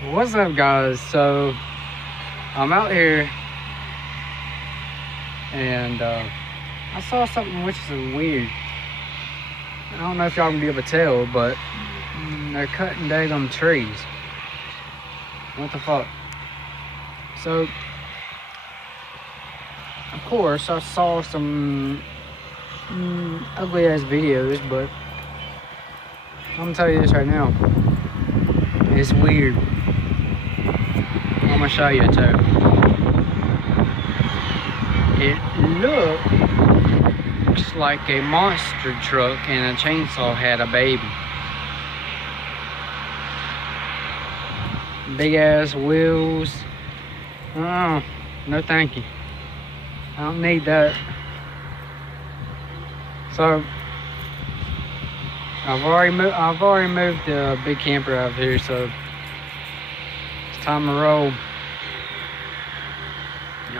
What's up, guys? So I'm out here and I saw something which is weird. I don't know if y'all can be able to tell, but they're cutting daggum trees. What the fuck? So, of course, I saw some ugly ass videos, but I'm gonna tell you this right now. It's weird. I'm gonna show you it too. It looks like a monster truck and a chainsaw had a baby. Big ass wheels. Oh, no thank you. I don't need that. So I've already moved the big camper out here, so it's time to roll.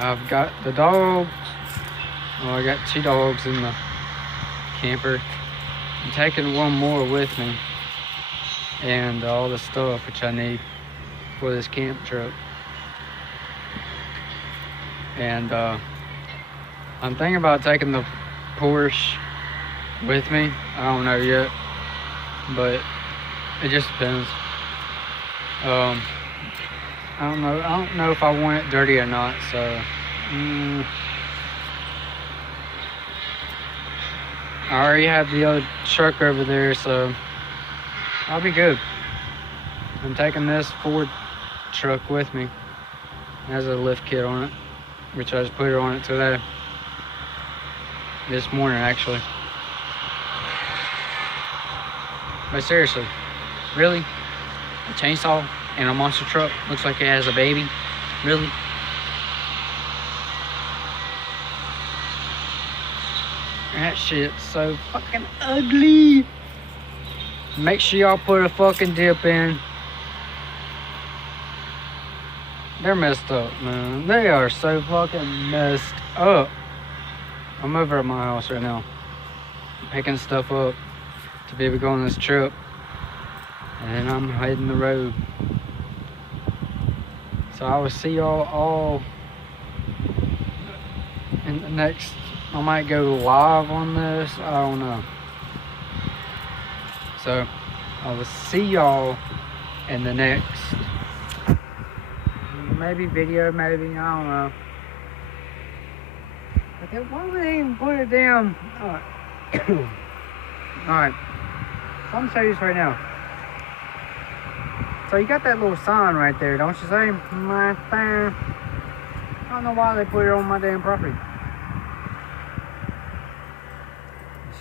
I've got the dogs. Well, I got 2 dogs in the camper. I'm taking one more with me, and all the stuff which I need for this camp truck. And I'm thinking about taking the Porsche with me. I don't know yet, but it just depends. I don't know if I want it dirty or not, so I already have the other truck over there, so I'll be good. I'm taking this Ford truck with me. It has a lift kit on it, which I just put it on it today. This morning, actually. But seriously, really? A chainsaw and a monster truck looks like it has a baby? Really? That shit's so fucking ugly. Make sure y'all put a fucking dip in. They're messed up, man. They are so fucking messed up. I'm over at my house right now, picking stuff up to be able to go on this trip, and then I'm heading the road. So I will see y'all all in the next. I might go live on this, I don't know. So I will see y'all in the next maybe video, maybe, I don't know. But then why would they even put it down? Alright. Alright. So I'm gonna show you this right now. So you got that little sign right there, don't you say? Right there. I don't know why they put it on my damn property.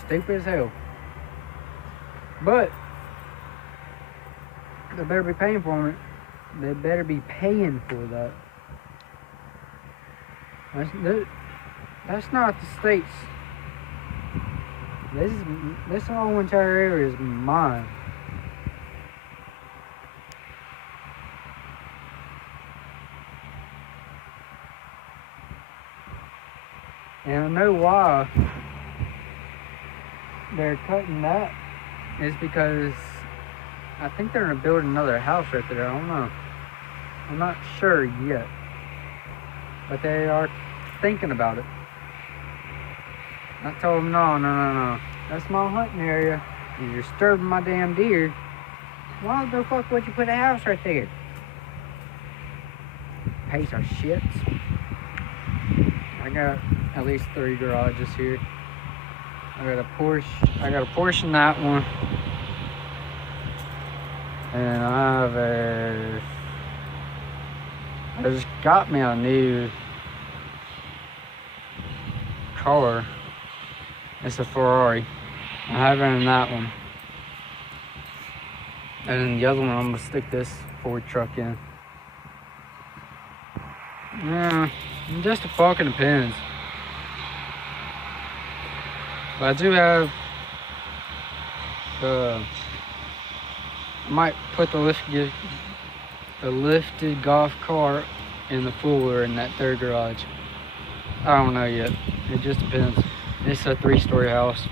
Stupid as hell. But they better be paying for it. They better be paying for that. That's not the state's. This whole entire area is mine. And I know why they're cutting that is because I think they're gonna build another house right there. I don't know. I'm not sure yet, but they are thinking about it. I told them, no. That's my hunting area. You're disturbing my damn deer. Why the fuck would you put a house right there? Piece of shits. I got at least 3 garages here. I got a Porsche in that one. And I just got me a new car. It's a Ferrari. I have it in that one. And then the other one, I'm gonna stick this Ford truck in. Yeah, it just fucking depends. But I do have I might put the lifted golf cart in the Fuller in that 3rd garage. I don't know yet. It just depends. It's a 3-story house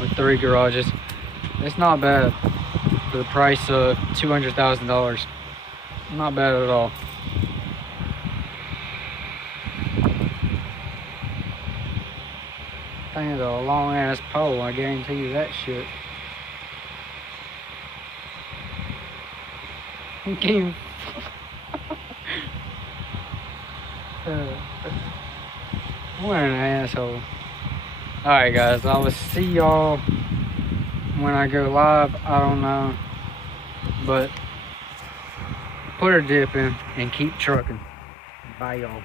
with 3 garages. It's not bad for the price of $200,000. Not bad at all. Thing is a long ass pole, I guarantee you that shit. You can't. What an asshole. Alright guys, I will see y'all when I go live. I don't know. But put a dip in and keep trucking. Bye y'all.